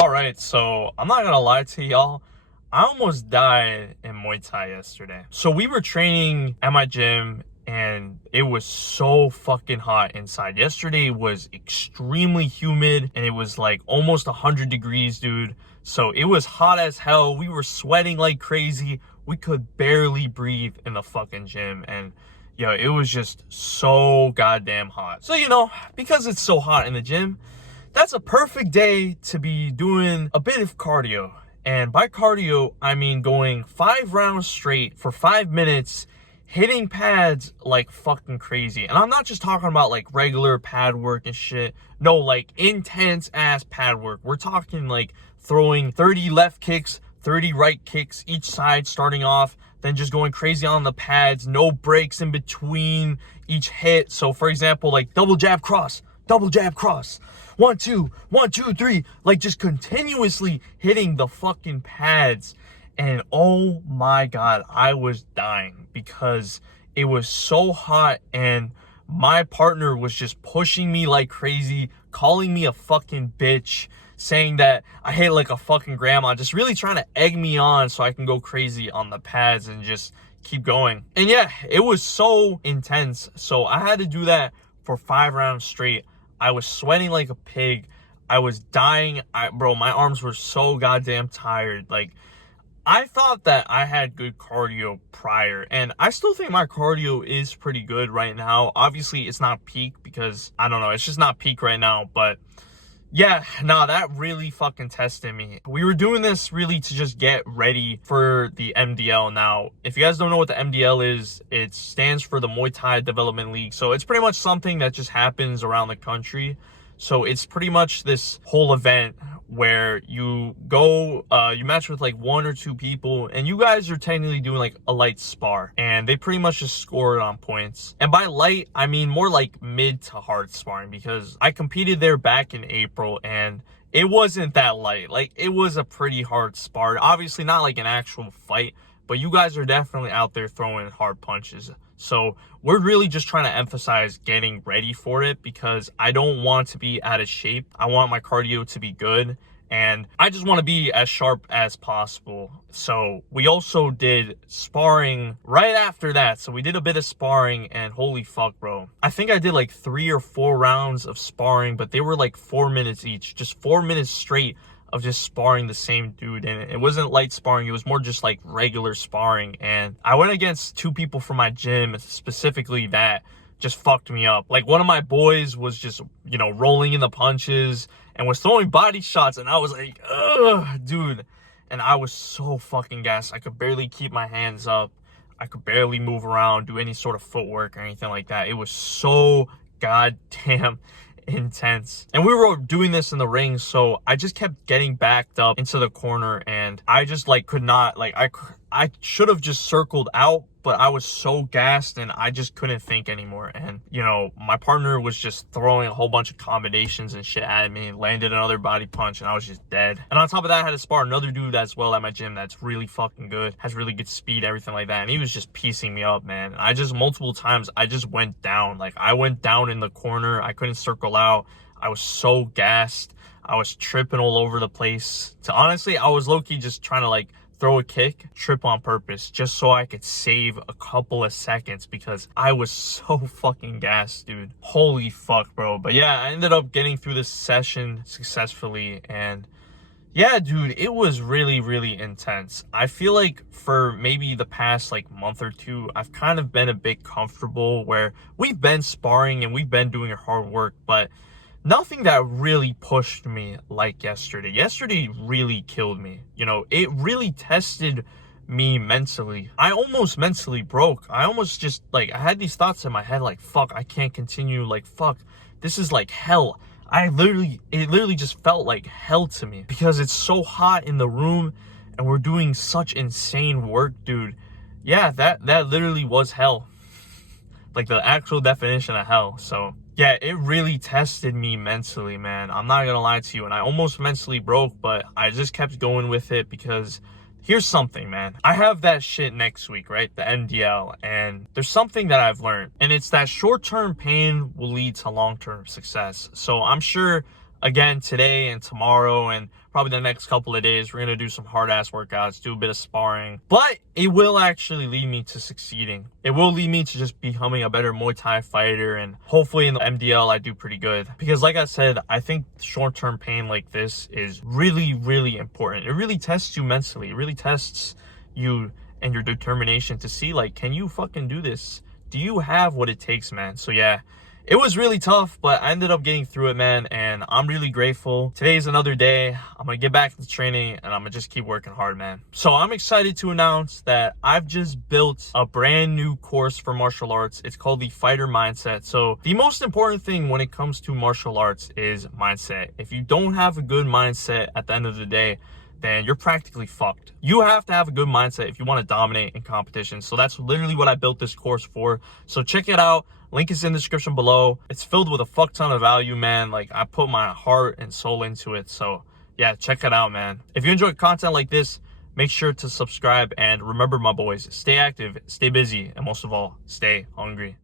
All right, so I'm not gonna lie to y'all. I almost died in Muay Thai yesterday. So we were training at my gym and it was so fucking hot inside. Yesterday was extremely humid and it was like almost 100 degrees, dude. So it was hot as hell. We were sweating like crazy. We could barely breathe in the fucking gym, and yo, it was just so goddamn hot. So, because it's so hot in the gym, that's a perfect day to be doing a bit of cardio. And by cardio, I mean going 5 rounds straight for 5 minutes, hitting pads like fucking crazy. And I'm not just talking about like regular pad work and shit. No, like intense ass pad work. We're talking like throwing 30 left kicks, 30 right kicks each side starting off, then just going crazy on the pads, no breaks in between each hit. So for example, like double jab cross, 1 2 1 2 3, like just continuously hitting the fucking pads. And oh my god, I was dying because it was so hot and my partner was just pushing me like crazy, calling me a fucking bitch, saying that I hit like a fucking grandma, just really trying to egg me on so I can go crazy on the pads and just keep going. And yeah, it was so intense. So I had to do that for 5 rounds straight. I was sweating like a pig. I was dying. Bro, my arms were so goddamn tired. Like, I thought that I had good cardio prior, and I still think my cardio is pretty good right now. Obviously, it's not peak because, I don't know, it's just not peak right now, but yeah, no, that really fucking tested me. We were doing this really to just get ready for the MDL. Now, if you guys don't know what the MDL is, it stands for the Muay Thai Development League. So it's pretty much something that just happens around the country. So it's pretty much this whole event where you go, you match with like 1 or 2 people, and you guys are technically doing like a light spar, and they pretty much just score it on points. And by light, I mean more like mid to hard sparring, because I competed there back in April and it wasn't that light. Like, it was a pretty hard spar. Obviously not like an actual fight, but you guys are definitely out there throwing hard punches. So we're really just trying to emphasize getting ready for it because I don't want to be out of shape. I want my cardio to be good, and I just want to be as sharp as possible. So we also did sparring right after that. So we did a bit of sparring, and holy fuck, bro. I think I did like 3 or 4 rounds of sparring, but they were like 4 minutes each, just 4 minutes straight of just sparring the same dude. And it wasn't light sparring, it was more just like regular sparring. And I went against 2 people from my gym specifically that just fucked me up. Like, one of my boys was just, rolling in the punches and was throwing body shots, and I was like, ugh, dude. And I was so fucking gassed. I could barely keep my hands up. I could barely move around, do any sort of footwork or anything like that. It was so goddamn intense. And we were doing this in the ring, so I just kept getting backed up into the corner, and I just like could not, like, I should have just circled out, but I was so gassed and I just couldn't think anymore. And my partner was just throwing a whole bunch of combinations and shit at me, landed another body punch, and I was just dead. And on top of that, I had to spar another dude as well at my gym that's really fucking good, has really good speed, everything like that, and he was just piecing me up, man. I just, multiple times, I just went down. Like, I went down in the corner. I couldn't circle out. I was so gassed. I was tripping all over the place. Honestly, I was low-key just trying to like throw a kick, trip on purpose, just so I could save a couple of seconds because I was so fucking gassed, dude. Holy fuck, bro. But yeah, I ended up getting through this session successfully, and yeah, dude, it was really, really intense. I feel like for maybe the past like month or 2, I've kind of been a bit comfortable where we've been sparring and we've been doing hard work, but nothing that really pushed me like yesterday. Yesterday really killed me. It really tested me mentally. I almost mentally broke. I almost just, like, I had these thoughts in my head like, fuck, I can't continue. Like, fuck, this is like hell. It literally just felt like hell to me because it's so hot in the room and we're doing such insane work, dude. Yeah, that literally was hell. Like, the actual definition of hell. So yeah, it really tested me mentally, man. I'm not gonna lie to you. And I almost mentally broke, but I just kept going with it because here's something, man. I have that shit next week, right? The MDL. And there's something that I've learned. And it's that short-term pain will lead to long-term success. So I'm sure, again, today and tomorrow and probably the next couple of days. We're going to do some hard ass workouts, do a bit of sparring, but it will actually lead me to succeeding. It will lead me to just becoming a better Muay Thai fighter, and hopefully in the MDL I do pretty good. Because like I said, I think short-term pain like this is really, really important. It really tests you mentally. It really tests you and your determination to see, like, can you fucking do this? Do you have what it takes, man? So yeah, it was really tough, but I ended up getting through it, man, and I'm really grateful. Today's another day. I'm gonna get back to training, and I'm gonna just keep working hard, man. So I'm excited to announce that I've just built a brand new course for martial arts. It's called the Fighter Mindset. So the most important thing when it comes to martial arts is mindset. If you don't have a good mindset at the end of the day, then you're practically fucked. You have to have a good mindset if you want to dominate in competition. So that's literally what I built this course for. So check it out. Link is in the description below. It's filled with a fuck ton of value, man. Like, I put my heart and soul into it. So yeah, check it out, man. If you enjoy content like this, make sure to subscribe. And remember, my boys, stay active, stay busy, and most of all, stay hungry.